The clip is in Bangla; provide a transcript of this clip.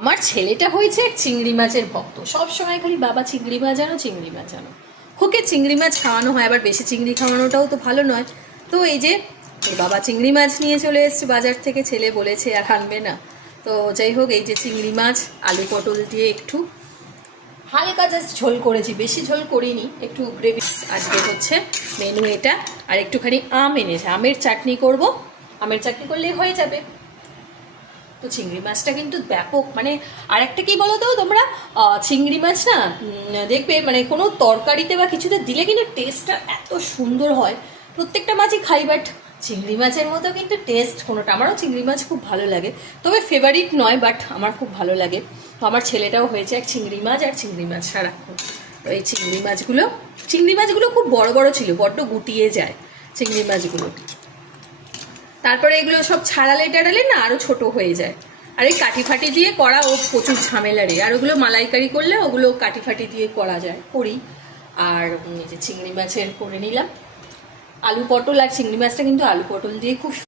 আমার ছেলেটা হয়েছে এক চিংড়ি মাছের ভক্ত, সব সময় খালি বাবা চিংড়ি মাছ আনো, চিংড়ি মাছ আনো। ওকে চিংড়ি মাছ খাওয়ানো হয়, আবার বেশি চিংড়ি খাওয়ানোটাও তো ভালো নয়। তো এই যে ওর বাবা চিংড়ি মাছ নিয়ে চলে এসছে বাজার থেকে, ছেলে বলেছে আর আনবে না। তো যাই হোক, এই যে চিংড়ি মাছ আলু পটল দিয়ে একটু হালকা জাস্ট ঝোল করেছি, বেশি ঝোল করিনি, একটু গ্রেভি আজকে হচ্ছে মেনু এটা। আর একটুখানি আম এনেছে, আমের চাটনি করব, আমের চাটনি করলেই হয়ে যাবে। তো চিংড়ি মাছটা কিন্তু ব্যাপক, মানে আর একটা কি বলো তো তোমরা, চিংড়ি মাছ না দেখবে মানে কোনো তরকারিতে বা কিছুতে দিলে কিন্তু টেস্টটা এত সুন্দর হয়। প্রত্যেকটা মাছই খাই, বাট চিংড়ি মাছের মতো কিন্তু টেস্ট কোনোটা। আমারও চিংড়ি মাছ খুব ভালো লাগে, তবে ফেভারিট নয়, বাট আমার খুব ভালো লাগে। তো আমার ছেলেটাও হয়েছে এক চিংড়ি মাছ আর চিংড়ি মাছ সারাক্ষণ। তো এই চিংড়ি মাছগুলো খুব বড় বড় ছিল, বড্ড গুটিয়ে যায় চিংড়ি মাছগুলো। তারপরে এগুলো সব ছাড়ালে টাড়ালে না আরও ছোট হয়ে যায়। আর এই কাঠি ফাটি দিয়ে করা ও প্রচুর ঝামেলারে, আর ওগুলো মালাইকারি করলে ওগুলো কাঠি ফাটি দিয়ে করা যায়, করি। আর এই যে চিংড়ি মাছের করে নিলাম আলু পটল, আর চিংড়ি মাছটা কিন্তু আলু পটল দিয়ে খুব